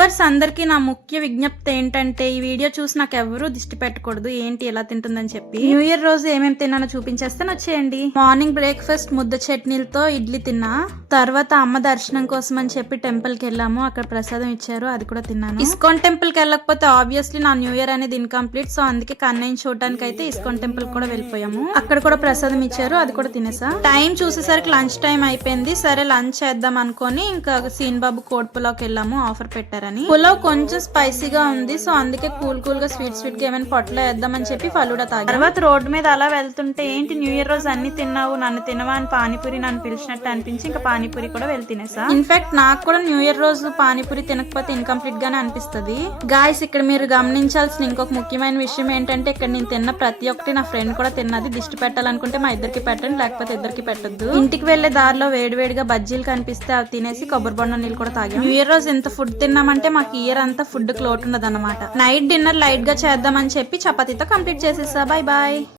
Viewers అందరికీ నా ముఖ్య విజ్ఞప్తి ఏంటంటే ఈ వీడియో చూసి నాకు ఎవరు దిష్టి పెట్టకూడదు, ఏంటి ఎలా తింటుందని చెప్పి. న్యూ ఇయర్ రోజు ఏమేమి తిన్నానో చూపించేస్తాను, వచ్చేయండి. మార్నింగ్ బ్రేక్ఫాస్ట్ ముద్ద చట్నీలతో ఇడ్లీ తిన్నా. తర్వాత అమ్మ దర్శనం కోసం అని చెప్పి టెంపుల్ కి వెళ్ళాము, అక్కడ ప్రసాదం ఇచ్చారు, అది కూడా తిన్నాను. ఇస్కాన్ టెంపుల్ కి వెళ్ళకపోతే ఆబ్వియస్లీ నా న్యూ ఇయర్ అనేది ఇన్కంప్లీట్, సో అందుకే కన్నయ్య చూడడానికి అయితే ఇస్కాన్ టెంపుల్ కూడా వెళ్ళిపోయాము. అక్కడ కూడా ప్రసాదం ఇచ్చారు, అది కూడా తినేసా. టైం చూసేసరికి లంచ్ టైం అయిపోయింది. సరే లంచ్ చేద్దాం అనుకొని ఇంకా సీన్ బాబు కోడ్ పులావ్కి వెళ్ళాము, ఆఫర్ పెట్టారని. పులావ్ కొంచెం స్పైసీగా ఉంది, సో అందుకే కూల్ గా స్వీట్ గా ఏమైనా పొట్టలో వేద్దామని చెప్పి ఫలూడా తాగి తర్వాత రోడ్డు మీద అలా వెళ్తుంటే ఏంటి న్యూ ఇయర్ రోజు అన్ని తిన్నావు, నన్ను తినవా అని పానీపూరి నన్ను పిలిచినట్టు అనిపించి ఇంకా పానీపూరి కూడా వెళ్ళి తినేసా. ఇన్ఫాక్ట్ నాకు కూడా న్యూ ఇయర్ రోజు పానీపూరి తినకపోతే ఇన్కంప్లీట్ గానే అనిపిస్తుంది. గాయస్ ఇక్కడ మీరు గమనించాల్సిన ఇంకొక ముఖ్యమైన విషయం ఏంటంటే ఇక్కడ నేను తిన్న ప్రతి ఒక్కటి నా ఫ్రెండ్ కూడా తిన్నది. దిష్టి పెట్టాలనుకుంటే మా ఇద్దరికి పెట్టండి, లేకపోతే ఇద్దరికి పెట్టద్దు. ఇంటికి వెళ్లే దారిలో వేడివేడిగా బజ్జీలు కనిపిస్తే అవి తినేసి కొబ్బరి బొండ నీళ్ళు కూడా తాగాం. న్యూ ఇయర్ రోజు ఇంత ఫుడ్ తిన్నామంటే మాకు ఇయర్ అంతా ఫుడ్ కి లోటు ఉండదు అనమాట. నైట్ డిన్నర్ లైట్ గా చేద్దామని చెప్పి చపాతీతో కంప్లీట్ చేసేసా. Bye bye.